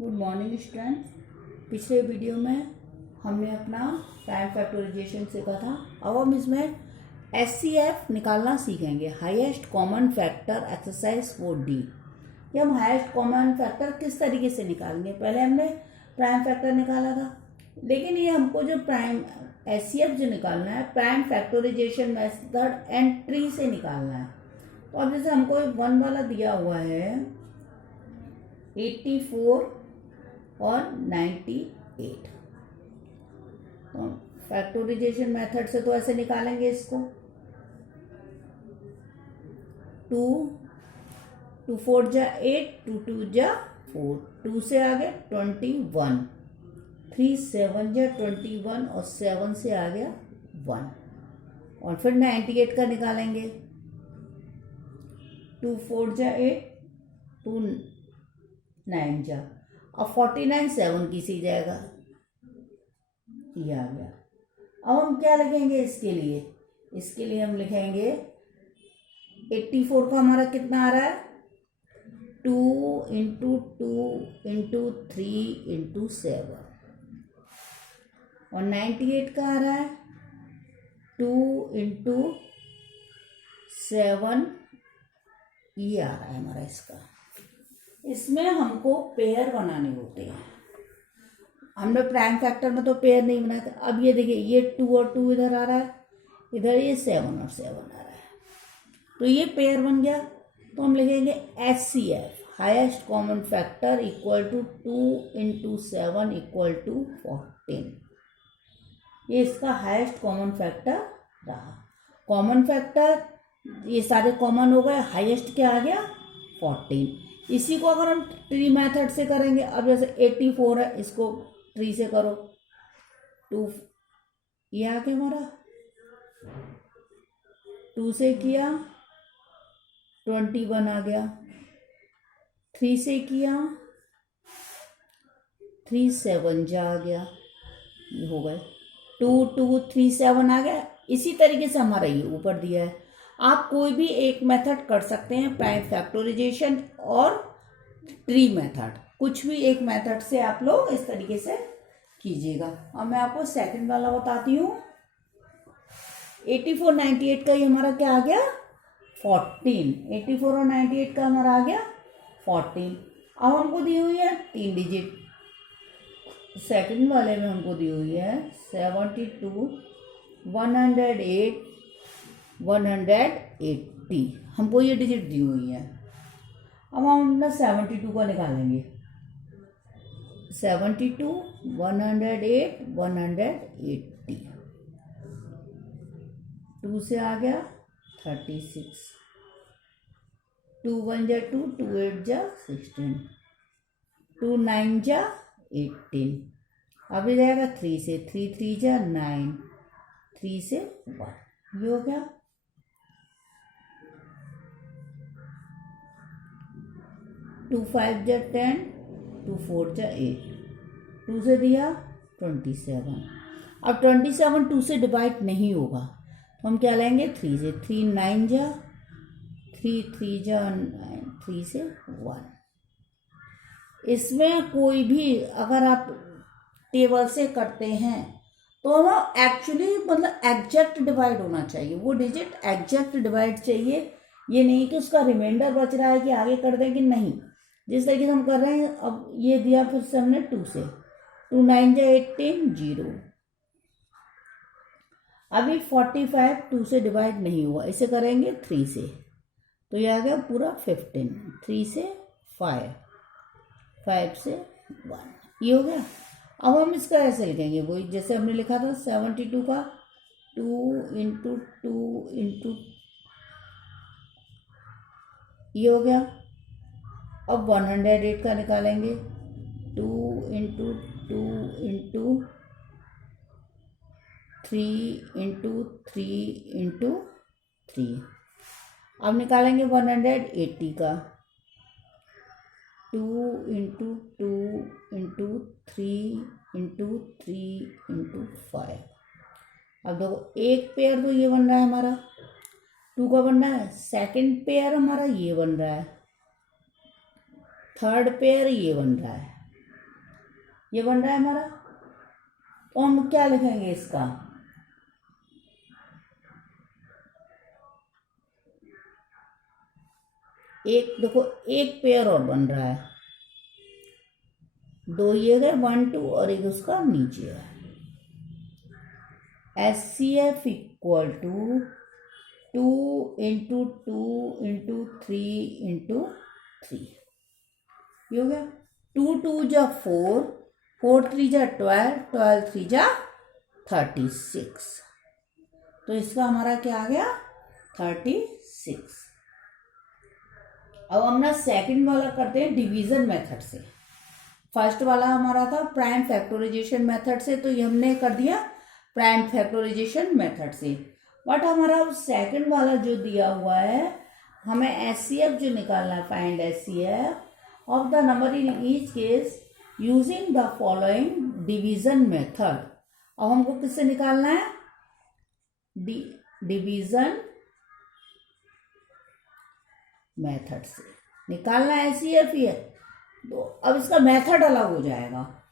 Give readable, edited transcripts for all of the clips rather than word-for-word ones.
Good morning student. पिछले video में हमने अपना प्राइम फैक्टराइजेशन सीखा था। अब हम इसमें HCF निकालना सीखेंगे, highest common factor exercise 4D। ये हम हाईएस्ट कॉमन फैक्टर किस तरीके से निकालेंगे, पहले हमने प्राइम फैक्टर निकाला था, लेकिन ये हमको जो प्राइम HCF जो निकालना है prime factorisation method and tree से निकालना है। तो अब जैसे हमको 1 वाला दिया हुआ है 84 और 98, तो फैक्टराइजेशन मेथड से तो ऐसे निकालेंगे इसको, 2 4 जा 8, 2 2 जा 4, 2 से आ गया 21, 3 7 जा 21 और 7 से आ गया 1, और फिर 98 का निकालेंगे, 2 4 जा 8, 2 9 जा, अब 49 7 की सी जाएगा, ये आ गया। अब हम क्या लिखेंगे इसके लिए हम लिखेंगे 84 का हमारा कितना आ रहा है, 2 इंटू 2 इंटू 3 इंटू 7, और 98 का आ रहा है 2 इंटू 7, ये आ रहा है हमारा इसका। इसमें हमको पेयर बनाने होते हैं, हमने प्राइम फैक्टर में तो पेयर नहीं बनाया था। अब ये देखिए, ये 2 और 2 इधर आ रहा है, इधर ये 7 और 7 आ रहा है, तो ये पेयर बन गया। तो हम लिखेंगे HCF highest common factor equal to 2 into 7 equal to 14। ये इसका हाईएस्ट कॉमन फैक्टर रहा। कॉमन फैक्टर ये सारे कॉमन हो गए, हाईएस्ट क्या आ गया 14। इसी को अगर हम ट्री मेथड से करेंगे, अब जैसे 84 है, इसको ट्री से करो, 2 ये आ गया हमारा, 2 से किया 21 आ गया, 3 से किया 3 7 जा आ गया, ये हो गए 2 2 3 7 आ गया। इसी तरीके से हमारा ये ऊपर दिया है। आप कोई भी एक मेथड कर सकते हैं, प्राइम फैक्टराइजेशन और ट्री मेथड, कुछ भी एक मेथड से आप लोग इस तरीके से कीजिएगा। अब मैं आपको सेकंड वाला बताती हूँ। 84 98 का ये हमारा क्या आ गया 14, 84 और 98 का हमारा आ गया 14। अब हमको दी हुई है 3 डिजिट, सेकंड वाले में हमको दी हुई है 72 108 180, हमको ये डिजिट दी हुई है। अब हम अपना 72 का निकालेंगे, 72 108 180, 2 से आ गया 36, 2 1 जा 2, 2 8 जा 16, 2 9 जा 18, अब ये जाएगा 3 से, 3 3 जा 9, 3 से 1, ये हो गया। 2 5 जा 10, 2 4 जा 8, 2 से दिया 27। अब 27 2 से डिवाइड नहीं होगा, तो हम क्या लेंगे 3 से, 3 9 जा 3 3 जा 9, 3 से 1। इसमें कोई भी अगर आप टेबल से करते हैं तो वो एक्चुअली मतलब एग्जैक्ट डिवाइड होना चाहिए, वो डिजिट एग्जैक्ट डिवाइड चाहिए। ये नहीं कि उसका रिमाइंडर बच रहा है कि आगे कर दें कि नहीं। जिस तरीके से हम कर रहे हैं, अब ये दिया फिर से हमने 2 से, 2 9 जा 18 0। अभी 45 2 से डिवाइड नहीं हुआ, इसे करेंगे 3 से, तो ये आ गया पूरा 15, 3 से 5, 5 से 1, ये हो गया। अब हम इसका ऐसे लिखेंगे, वही जैसे हमने लिखा था 72 का 2 इंटू 2 इंटू, ये हो गया। अब 108 का निकालेंगे, 2 इंटू 2 इंटू 3 इंटू 3 इंटू 3। अब निकालेंगे 180 का, 2 इंटू 2 इंटू 3 इंटू 3 इंटू 5। अब देखो एक पेयर तो ये बन रहा है हमारा, 2 का बन रहा है, सेकंड पेयर हमारा ये बन रहा है, थर्ड पेयर ये बन रहा है, ये बन रहा है हमारा। तो हम क्या लिखेंगे इसका, एक देखो एक पेयर और बन रहा है, दो ये गए 1 2 और एक उसका नीचे है। HCF equal to 2 into 2 into 3 into 3, ये हो गया। 2 2 जा 4, 4 3 जा 12, 12 3 जा 36। तो इसका हमारा क्या आ गया 36। अब हम ना सेकंड वाला करते हैं डिवीजन मेथड से। फर्स्ट वाला हमारा था प्राइम फैक्टराइजेशन मेथड से, तो ये हमने कर दिया प्राइम फैक्टराइजेशन मेथड से। बट हमारा सेकंड वाला जो दिया हुआ है, हमें HCF जो निकालना है, find HCF of the number in each case using the following division method. अब हमको किससे निकालना है, डिवीजन मेथड से निकालना है HCF ही है। तो अब इसका मेथड अलग हो जाएगा।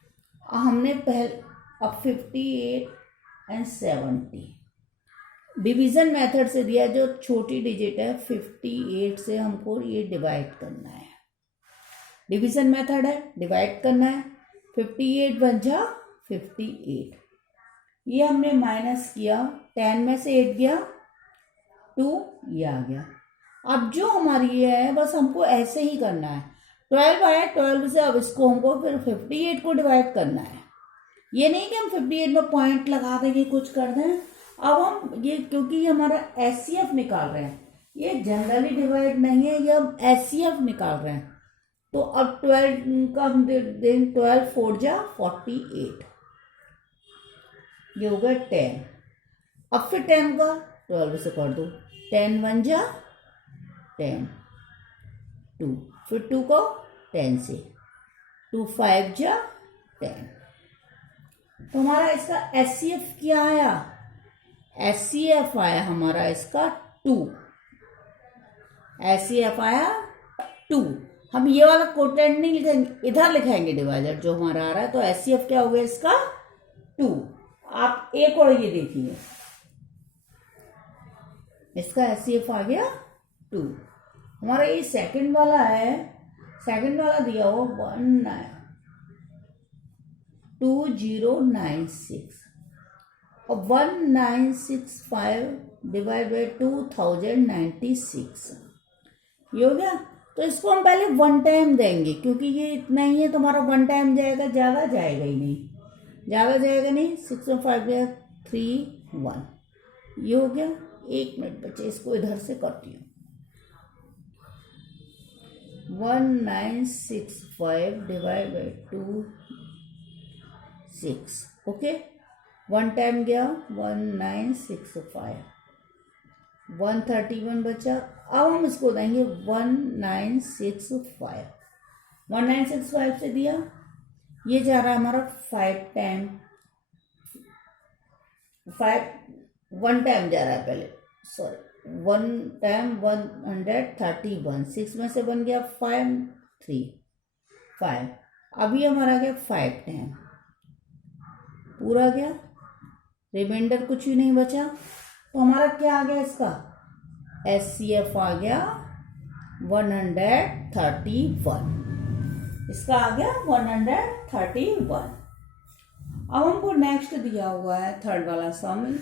हमने पहले अब 58 एंड 70 डिवीजन मेथड से दिया, जो छोटी डिजिट है 58 से हमको ये डिवाइड करना है। डिवीजन मेथड है, डिवाइड करना है। 58 बन जा 58, ये हमने माइनस किया, 10 में से 8 गया 2, ये आ गया। अब जो हमारी ये है बस हमको ऐसे ही करना है, 12 आया 12 से, अब इसको हमको फिर 58 को डिवाइड करना है। ये नहीं कि हम 58 में पॉइंट लगा देंगे कुछ कर दें। अब हम ये, क्योंकि ये हमारा HCF निकाल रहे हैं, ये जनरली डिवाइड नहीं है, ये हम HCF निकाल रहे हैं। तो अब 12 का हम दें 12 4 जा 48, ये हो गया 10। अब फिर 10 का 12 से कर दो, 10 1 जा 10, 2 फिर 2 को 10 से, 2 5 जा 10। तो हमारा इसका HCF क्या आया, HCF आया हमारा इसका 2, HCF आया 2। हम ये वाला कोटेंट नहीं लिखेंगे, इधर लिखेंगे डिवाइजर जो हमारा आ रहा है। तो HCF क्या हो गया इसका 2। आप एक और ये देखिए, इसका HCF आ गया 2। हमारा ये सेकंड वाला है, सेकंड वाला दिया हो 2096 और 1965 डिवाइड बाई 2096, ये हो गया। तो इसको हम पहले 1 टाइम देंगे, क्योंकि ये इतना ही है, तुम्हारा 1 टाइम जाएगा, ज़्यादा जाएगा ही नहीं, ज़्यादा जाएगा नहीं। 6 में 5 गया 3 1, ये हो गया। 1 मिनट बचे, इसको इधर से करती हूँ। 1965 डिवाइड बाई 2 6, ओके। 1 टाइम गया 1965, 131 बचा। अब हम इसको देंगे 1965, 1965 से दिया, ये जा रहा है हमारा 5 टाइम, 1 टाइम जा रहा है पहले, सॉरी 1 टाइम 131, 6 में से बन गया 5 3 5। अभी हमारा गया 5 टाइम, पूरा गया, रिमाइंडर कुछ भी नहीं बचा। तो हमारा क्या आ गया, इसका HCF आ गया 131, इसका आ गया 131। अब हमको नेक्स्ट दिया हुआ है थर्ड वाला sum,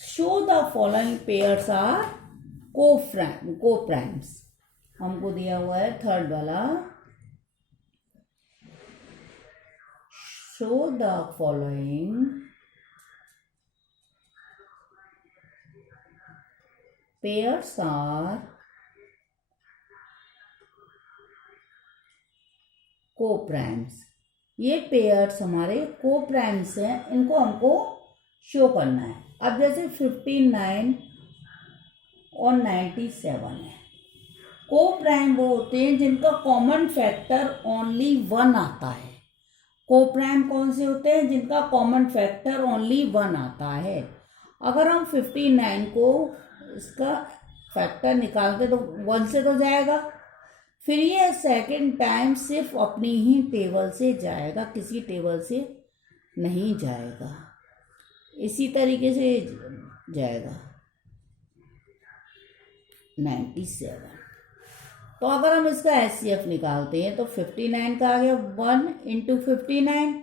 show the following pairs are co-primes. हमको दिया हुआ है थर्ड वाला, show the following pairs are co-primes. ये पेयर्स हमारे को-प्राइम्स हैं, इनको हमको शो करना है। अब जैसे 59 और 97 है, को-प्राइम वो होते हैं जिनका कॉमन फैक्टर ओनली 1 आता है। को-प्राइम कौन से होते हैं, जिनका कॉमन फैक्टर ओनली 1 आता है। अगर हम 59 को इसका फैक्टर निकालते तो 1 से तो जाएगा, फिर ये सेकंड टाइम सिर्फ अपनी ही टेबल से जाएगा, किसी टेबल से नहीं जाएगा, इसी तरीके से जाएगा 97। तो अगर हम इसका HCF निकालते हैं तो 59 का आ गया 1 इंटू 59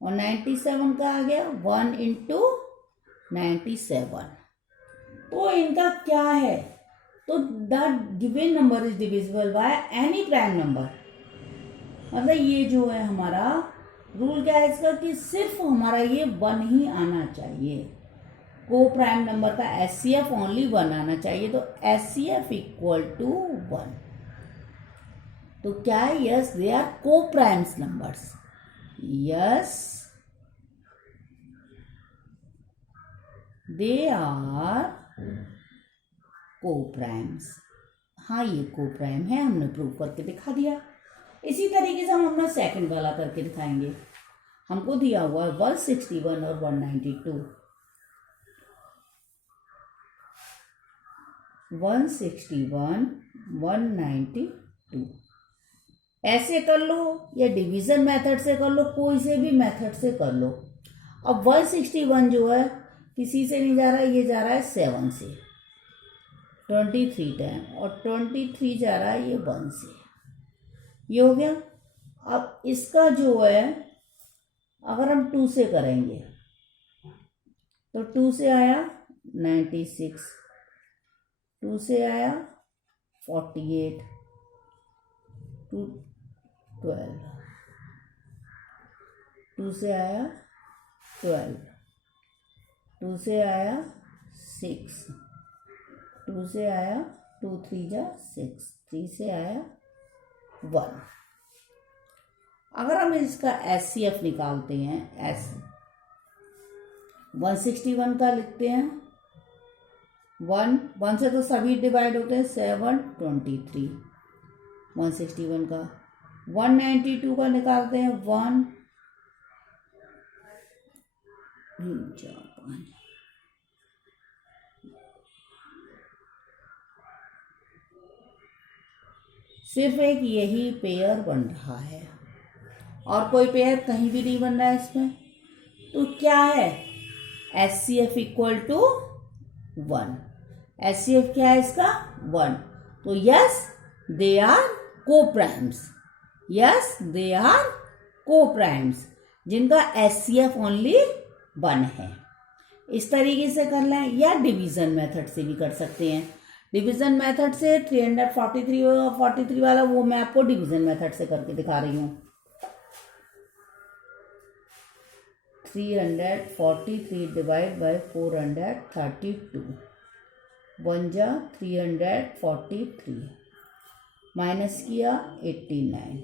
और 97 का आ गया 1 इंटू 97। तो इनका क्या है, तो the given number is divisible by any prime number. मतलब ये जो है हमारा रूल क्या है इसका कि सिर्फ हमारा ये 1 ही आना चाहिए, को प्राइम नंबर का HCF ओनली 1 आना चाहिए। तो HCF इक्वल टू 1। तो क्या है, yes they are coprimes numbers, yes they are coprimes. हाँ ये को प्राइम है, हमने प्रूव करके दिखा दिया। इसी तरीके से हम अपना सेकंड वाला करके दिखाएंगे। हमको दिया हुआ है 161 और 192। 161 192 ऐसे कर लो या डिवीजन मेथड से कर लो, कोई से भी मेथड से कर लो। अब 161 जो है किसी से नहीं जा रहा है, ये जा रहा है 7 से 23 टाइम, और 23 जा रहा है ये 1 से, ये हो गया। अब इसका जो है अगर हम 2 से करेंगे तो 2 से आया 96, 2 से आया 48, 12, 2 से आया 12, 2 से आया 6, 2 से आया 2 3 जा 6, 3 से आया 1। अगर हम इसका HCF निकालते हैं, 161 का लिखते हैं 1 से तो सभी डिवाइड होते हैं 7 23, 161 का 192 का निकालते हैं 1 4 5, सिर्फ एक यही पेयर बन रहा है और कोई पेयर कहीं भी नहीं बन रहा है इसमें। तो क्या है, HCF इक्वल टू 1। HCF क्या है इसका 1। तो यस दे आर को प्राइम्स, यस दे आर को प्राइम्स जिनका HCF ओनली 1 है। इस तरीके से कर लें या डिवीजन मेथड से भी कर सकते हैं। डिवीजन मेथड से 343 वाला वो मैं आपको डिवीजन मेथड से करके दिखा रही हूँ। 343 डिवाइड बाय 432, 1 जा 343, माइनस किया 89,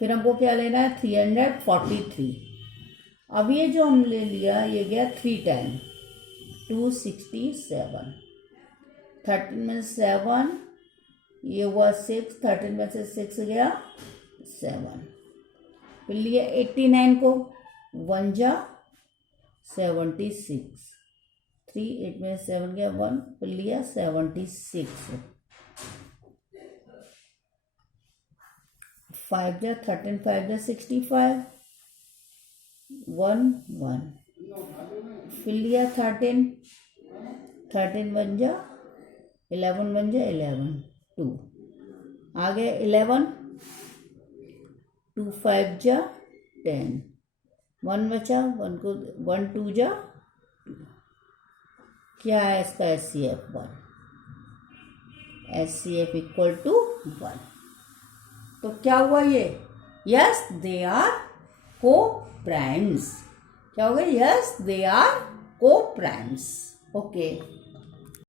फिर हमको क्या लेना है 343। अब ये जो हम ले लिया ये गया 3 टाइम 267, 13 में 7, ये हुआ 6, 13 में से 6 गया 7, फिर लिया 89 को 1 जा 76, 3 8 में 7 गया 1, फिर लिया 76, 5 जा 13 5 जा 65, 1 1, फिर लिया 13 1 जा 11 1 जा 11 2, आ गया 11, 2 5 जा 10, 1 बचा 1 को 1 2 जा 2। क्या है इसका HCF 1, HCF इक्वल टू 1। तो क्या हुआ ये, यस दे आर को प्राइम्स। क्या हो गया, यस दे आर को प्राइम्स। ओके।